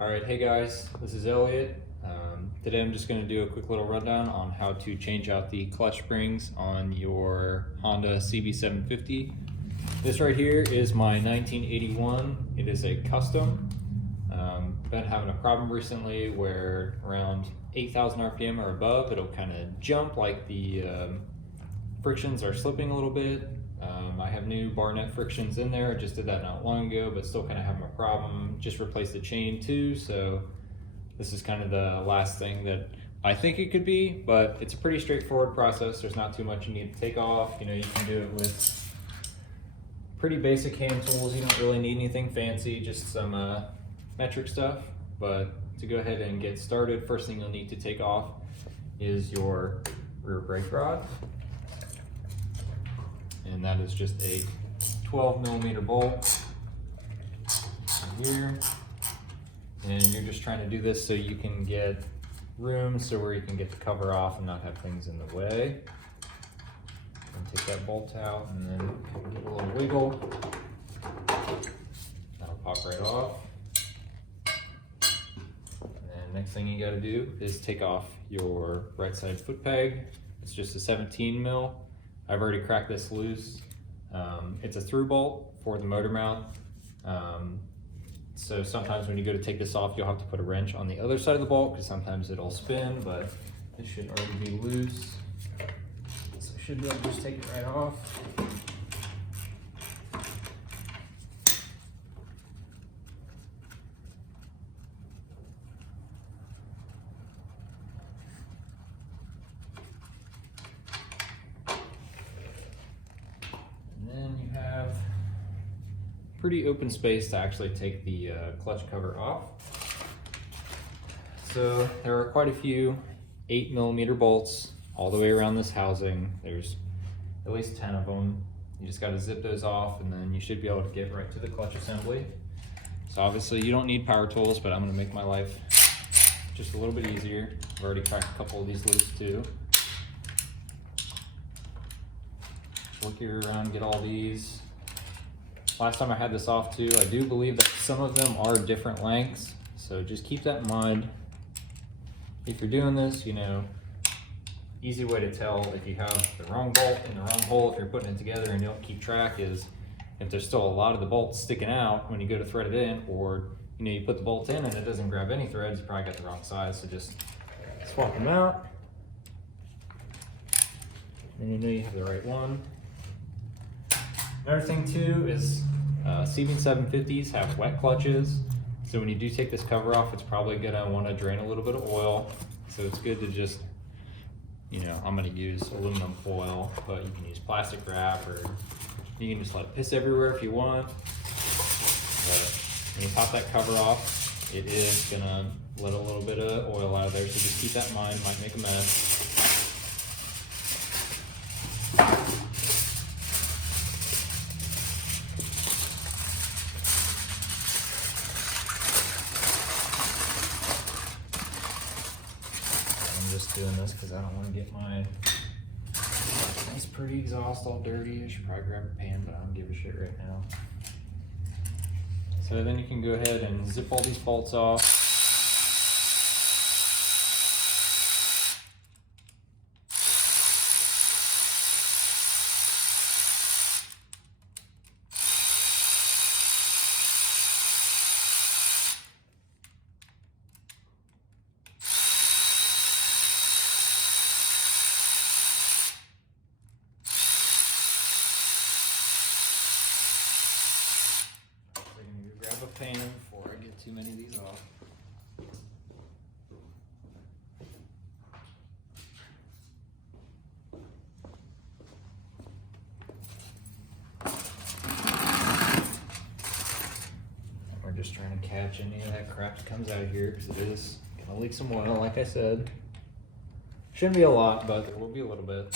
Alright, hey guys, this is Elliot. Today I'm just going to do a quick little rundown on how to change out the clutch springs on your Honda Cb750. This right here is my 1981. It is a custom. Been having a problem recently where around 8,000 RPM or above it'll kind of jump like the frictions are slipping a little bit. I have new bar nut frictions in there. I just did that not long ago, but still kind of having a problem. Just replaced the chain too, so this is kind of the last thing that I think it could be, but it's a pretty straightforward process. There's not too much you need to take off. You know, you can do it with pretty basic hand tools. You don't really need anything fancy, just some metric stuff. But to go ahead and get started, first thing you'll need to take off is your rear brake rod. And that is just a 12mm bolt right here. And you're just trying to do this so you can get room so where you can get the cover off and not have things in the way. And take that bolt out and then give it a little wiggle. That'll pop right off. And next thing you got to do is take off your right side foot peg. It's just a 17mm. I've already cracked this loose. It's a through bolt for the motor mount. So sometimes when you go to take this off, you'll have to put a wrench on the other side of the bolt because sometimes it'll spin, but this should already be loose. So I should be able to just take it right off. Pretty open space to actually take the clutch cover off. So there are quite a few 8mm bolts all the way around this housing. There's at least 10 of them. You just got to zip those off and then you should be able to get right to the clutch assembly. So obviously you don't need power tools, but I'm going to make my life just a little bit easier. I've already cracked a couple of these loose too. Look here around, get all these. Last time I had this off too, I do believe that some of them are different lengths, so just keep that in mind. If you're doing this, you know, easy way to tell if you have the wrong bolt in the wrong hole, if you're putting it together and you don't keep track, is if there's still a lot of the bolts sticking out when you go to thread it in, or you know, you put the bolt in and it doesn't grab any threads, you probably got the wrong size, so just swap them out. And you know you have the right one. Another thing too is CB750s have wet clutches, so when you do take this cover off, it's probably gonna want to drain a little bit of oil. So it's good to just, you know, I'm gonna use aluminum foil, but you can use plastic wrap, or you can just let it piss everywhere if you want. But when you pop that cover off, it is gonna let a little bit of oil out of there, so just keep that in mind. Might make a mess. Doing this because I don't want to get my nice pretty exhaust all dirty. I should probably grab a pan, but I don't give a shit right now. So then you can go ahead and zip all these bolts off. Grab a pan before I get too many of these off. We're just trying to catch any of that crap that comes out of here because it is gonna leak some oil, like I said. Shouldn't be a lot, but there will be a little bit.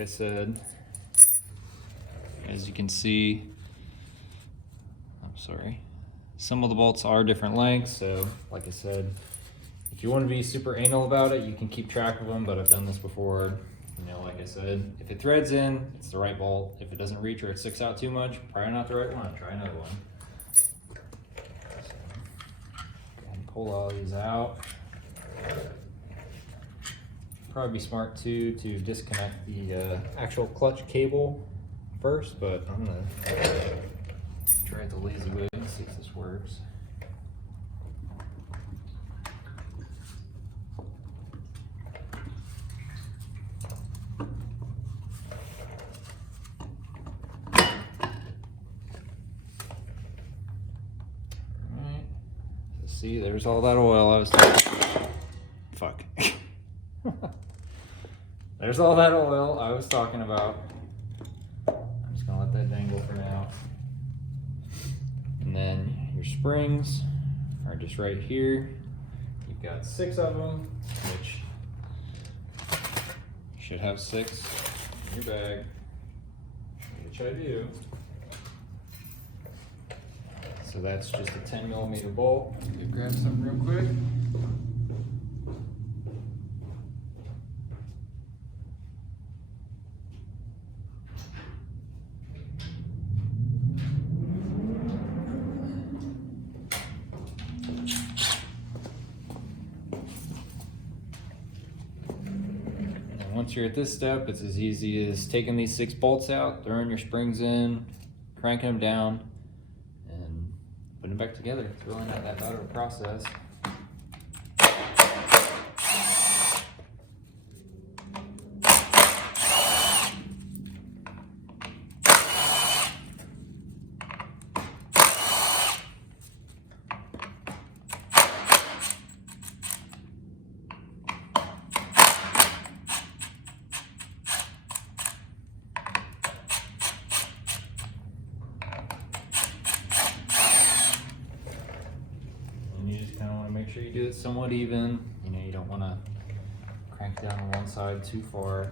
I said, as you can see, I'm sorry, some of the bolts are different lengths, so like I said, if you want to be super anal about it, you can keep track of them, but I've done this before. You know, like I said, if it threads in, it's the right bolt. If it doesn't reach or it sticks out too much, probably not the right one. Try another one. So, go ahead and pull all these out. Probably be smart too to disconnect the actual clutch cable first, but I'm gonna try it the lazy way and see if this works. Alright, so see, there's all that oil I was talking about. Fuck. There's all that oil I was talking about. I'm just gonna let that dangle for now. And then your springs are just right here. You've got 6 of them, which you should have 6 in your bag, which I do. So that's just a 10mm bolt. Go grab something real quick. Once you're at this step, it's as easy as taking these 6 bolts out, throwing your springs in, cranking them down, and putting them back together. It's really not that bad of a process. Make sure you do it somewhat even. You know, you don't want to crank down on one side too far.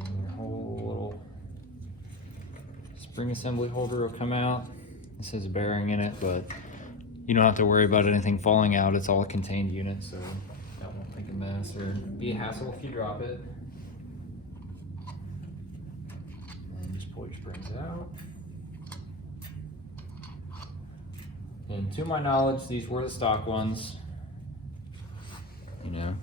And your whole little spring assembly holder will come out. This has a bearing in it, but you don't have to worry about anything falling out. It's all a contained unit, so that won't make a mess or be a hassle if you drop it. Pull your springs out. And to my knowledge, these were the stock ones. You know,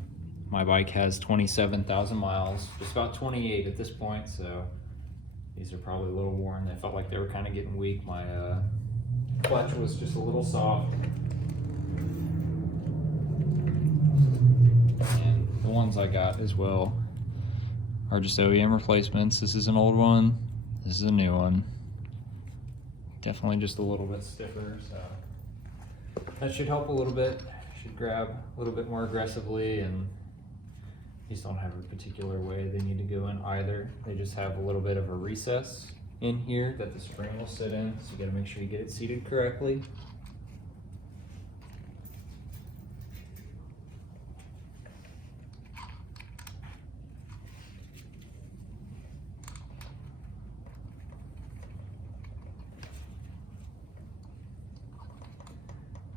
my bike has 27,000 miles, just about 28 at this point, so these are probably a little worn. They felt like they were kind of getting weak. My clutch was just a little soft. And the ones I got as well are just OEM replacements. This is an old one. This is a new one. Definitely just a little bit stiffer, so that should help a little bit. Should grab a little bit more aggressively, and these don't have a particular way they need to go in either. They just have a little bit of a recess in here that the spring will sit in, so you gotta make sure you get it seated correctly.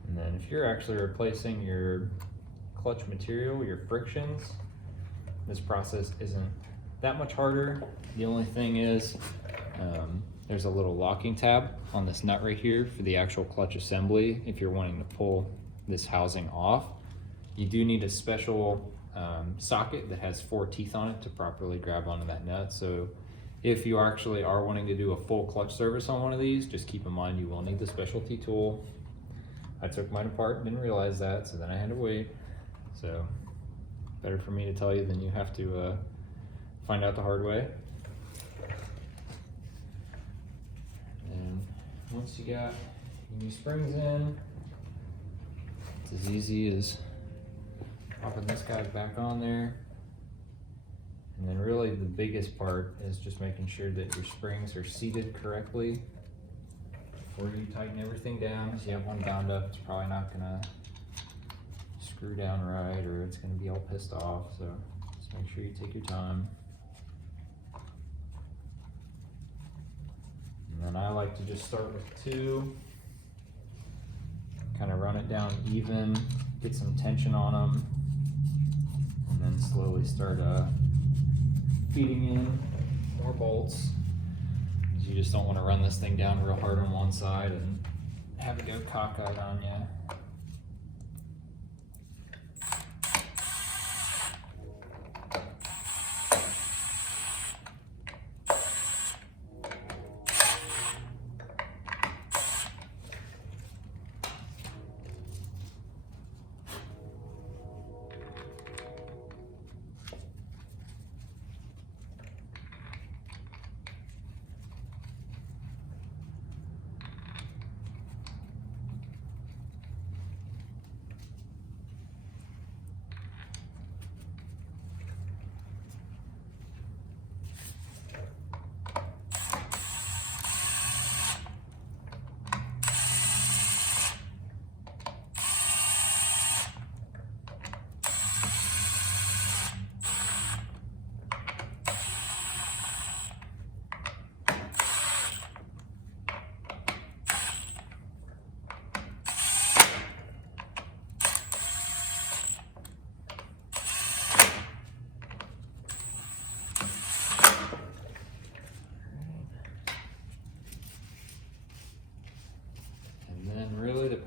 And then if you're actually replacing your clutch material, your frictions, this process isn't that much harder. The only thing is there's a little locking tab on this nut right here for the actual clutch assembly. If you're wanting to pull this housing off, you do need a special socket that has 4 teeth on it to properly grab onto that nut. So if you actually are wanting to do a full clutch service on one of these, just keep in mind you will need the specialty tool. I took mine apart and didn't realize that, so then I had to wait. So better for me to tell you than you have to find out the hard way. And once you got your new springs in, it's as easy as popping this guy back on there. And then really the biggest part is just making sure that your springs are seated correctly before you tighten everything down. If you have one bound up, it's probably not gonna screw down right or it's going to be all pissed off, so just make sure you take your time. And then I like to just start with 2, kind of run it down even, get some tension on them, and then slowly start feeding in more bolts. You just don't want to run this thing down real hard on one side and have it go cockeyed on you.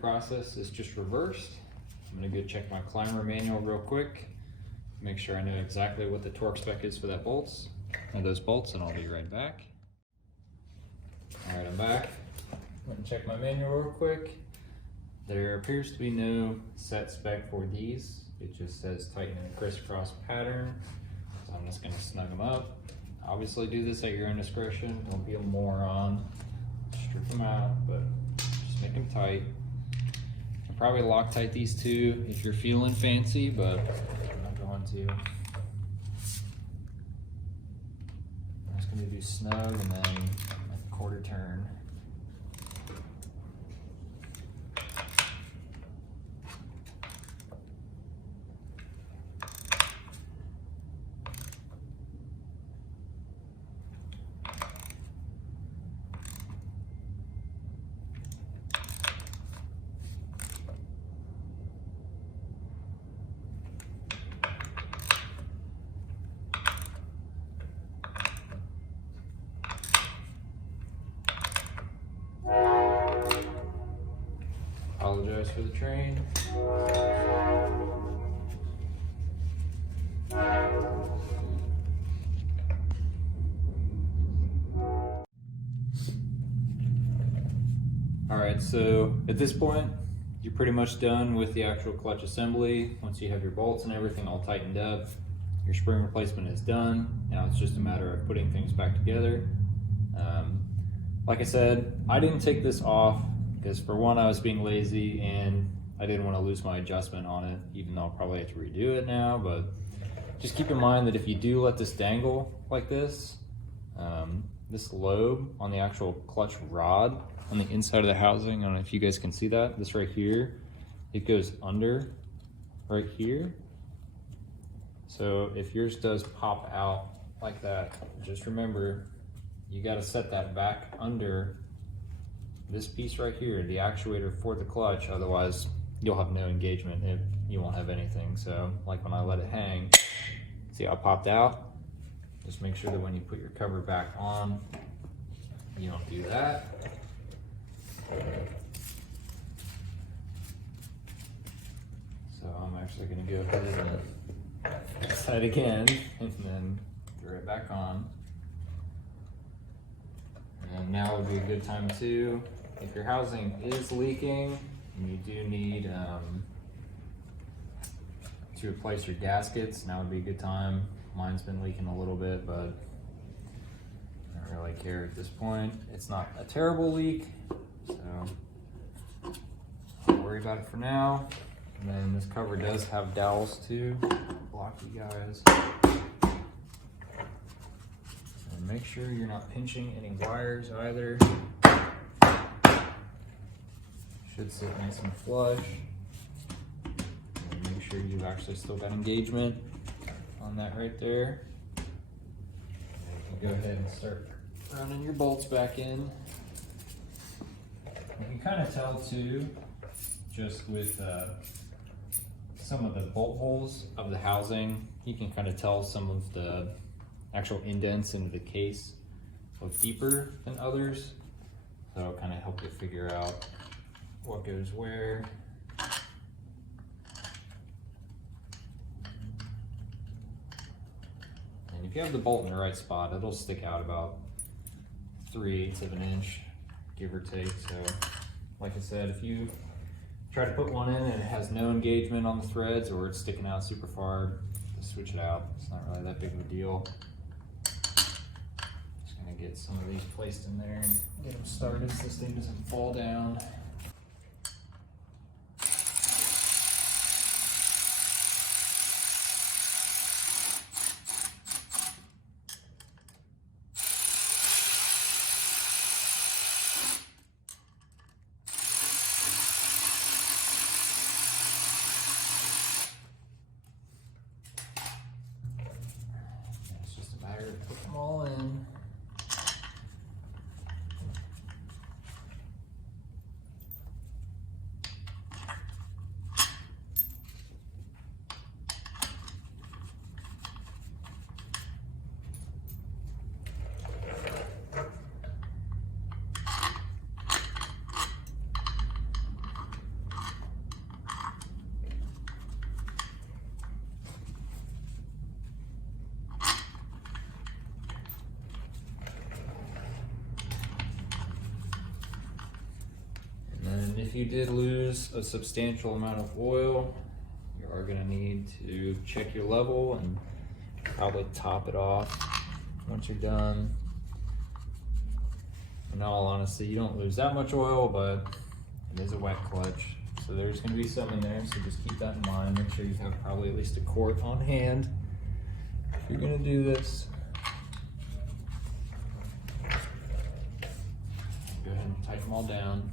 Process is just reversed. I'm going to go check my climber manual real quick, make sure I know exactly what the torque spec is for that bolts and those bolts, and I'll be right back. Alright, I'm back. I'm going to check my manual real quick. There appears to be no set spec for these. It just says tighten in a crisscross pattern, so I'm just going to snug them up. Obviously do this at your own discretion, don't be a moron, strip them out, but just make them tight. Probably Loctite these 2 if you're feeling fancy, but I'm not going to. I'm just going to do snug and then a quarter turn. Apologize for the train. Alright, so at this point, you're pretty much done with the actual clutch assembly. Once you have your bolts and everything all tightened up, your spring replacement is done. Now it's just a matter of putting things back together. Like I said, I didn't take this off because for one, I was being lazy and I didn't want to lose my adjustment on it, even though I'll probably have to redo it now. But just keep in mind that if you do let this dangle like this, this lobe on the actual clutch rod on the inside of the housing, I don't know if you guys can see that, this right here, it goes under right here. So if yours does pop out like that, just remember, you got to set that back under this piece right here, the actuator for the clutch, otherwise you'll have no engagement, you won't have anything. So like when I let it hang, see how it popped out? Just make sure that when you put your cover back on, you don't do that. So I'm actually going to go ahead and set it again and then throw it back on. And now would be a good time too, if your housing is leaking and you do need to replace your gaskets, now would be a good time. Mine's been leaking a little bit, but I don't really care at this point. It's not a terrible leak, so don't worry about it for now. And then this cover does have dowels too, block you guys. And make sure you're not pinching any wires either. Should sit nice and flush. And make sure you've actually still got engagement on that right there. You can go ahead and start running your bolts back in. You can kind of tell too, just with some of the bolt holes of the housing, you can kind of tell some of the actual indents into the case look deeper than others. So it'll kind of help you figure out what goes where. And if you have the bolt in the right spot, it'll stick out about 3/8 of an inch, give or take. So like I said, if you try to put one in and it has no engagement on the threads or it's sticking out super far, just switch it out. It's not really that big of a deal. Just gonna get some of these placed in there and get them started so this thing doesn't fall down. Put them all in. And if you did lose a substantial amount of oil, you are going to need to check your level and probably top it off once you're done. In all honesty, you don't lose that much oil, but it is a wet clutch, so there's going to be some in there, so just keep that in mind. Make sure you have probably at least a quart on hand if you're going to do this. Go ahead and tighten them all down.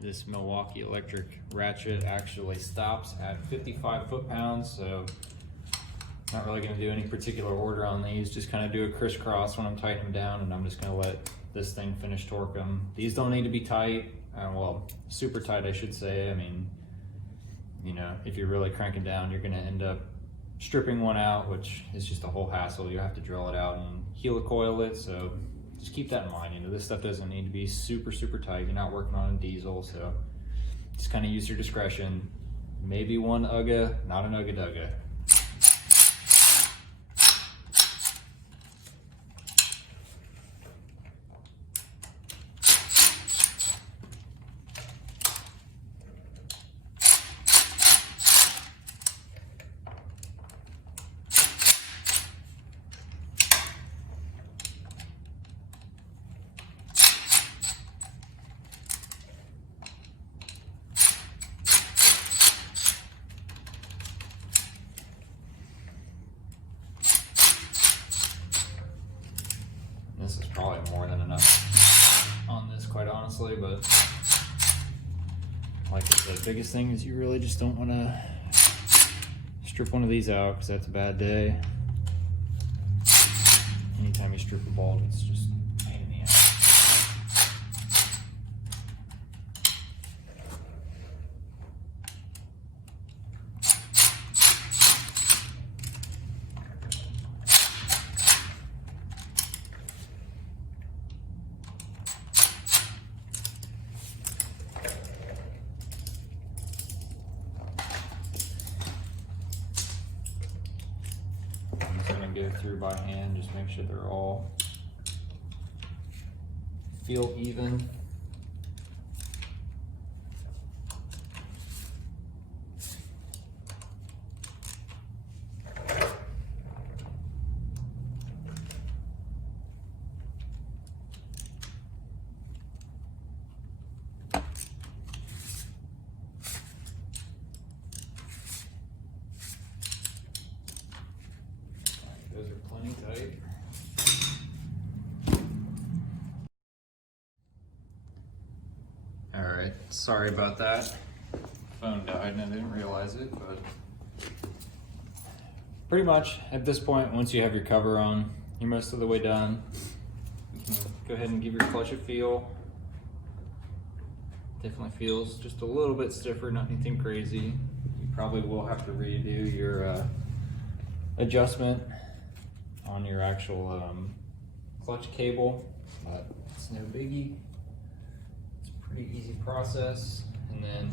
This Milwaukee electric ratchet actually stops at 55 foot-pounds, so not really going to do any particular order on these, just kind of do a crisscross when I'm tightening them down, and I'm just going to let this thing finish torque them. These don't need to be tight, well, super tight I should say. I mean, you know, if you're really cranking down, you're going to end up stripping one out, which is just a whole hassle. You have to drill it out and helicoil it, so just keep that in mind. You know, this stuff doesn't need to be super tight. You're not working on a diesel, so just kind of use your discretion. Maybe one ugga, not an ugga-dugga. This is probably more than enough on this, quite honestly, but like the biggest thing is you really just don't want to strip one of these out because that's a bad day. Anytime you strip a bolt, it's just a pain in the ass. go through by hand, just make sure they're all feel even. Those are plenty tight. All right, sorry about that. Phone died and I didn't realize it, but pretty much at this point, once you have your cover on, you're most of the way done. You can go ahead and give your clutch a feel. Definitely feels just a little bit stiffer, not anything crazy. You probably will have to redo your adjustment on your actual clutch cable, but it's no biggie. It's a pretty easy process. And then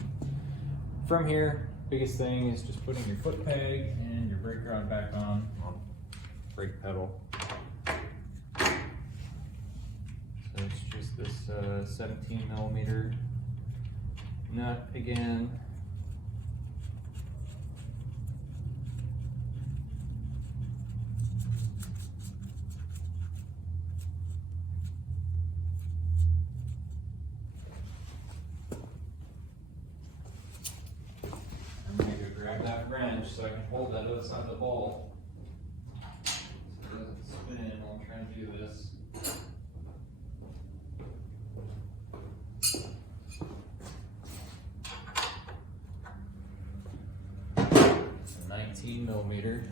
from here, biggest thing is just putting your foot peg and your brake rod back on brake pedal. So it's just this 17 millimeter nut again. I'm gonna go grab that wrench so I can hold that other side of the ball so it doesn't spin while I'm trying to do this. 19 millimeter.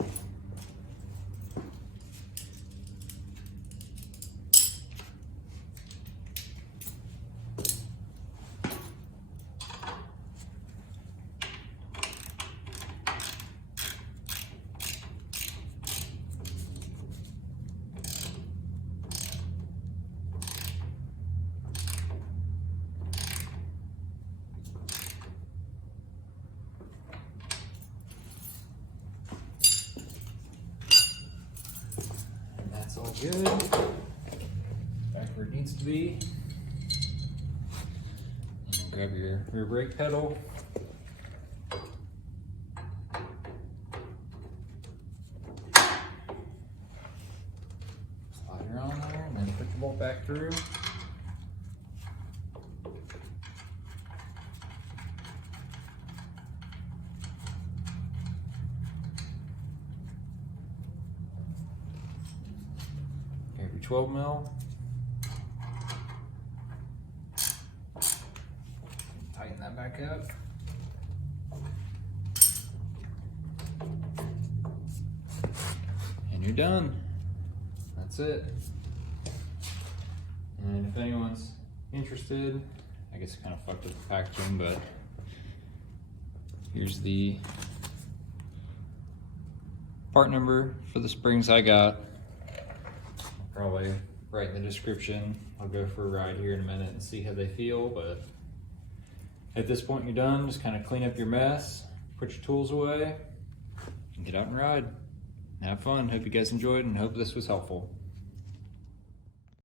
That's all good. Back where it needs to be. And grab your rear brake pedal. Slide her on there and then put your bolt back through. Your 12 mil. Tighten that back up. And you're done. That's it. And if anyone's interested, I guess I kind of fucked up the packaging, but here's the part number for the springs I got. Probably write in the description. I'll go for a ride here in a minute and see how they feel, but at this point you're done. Just kind of clean up your mess, put your tools away, and get out and ride. Have fun. Hope you guys enjoyed and hope this was helpful.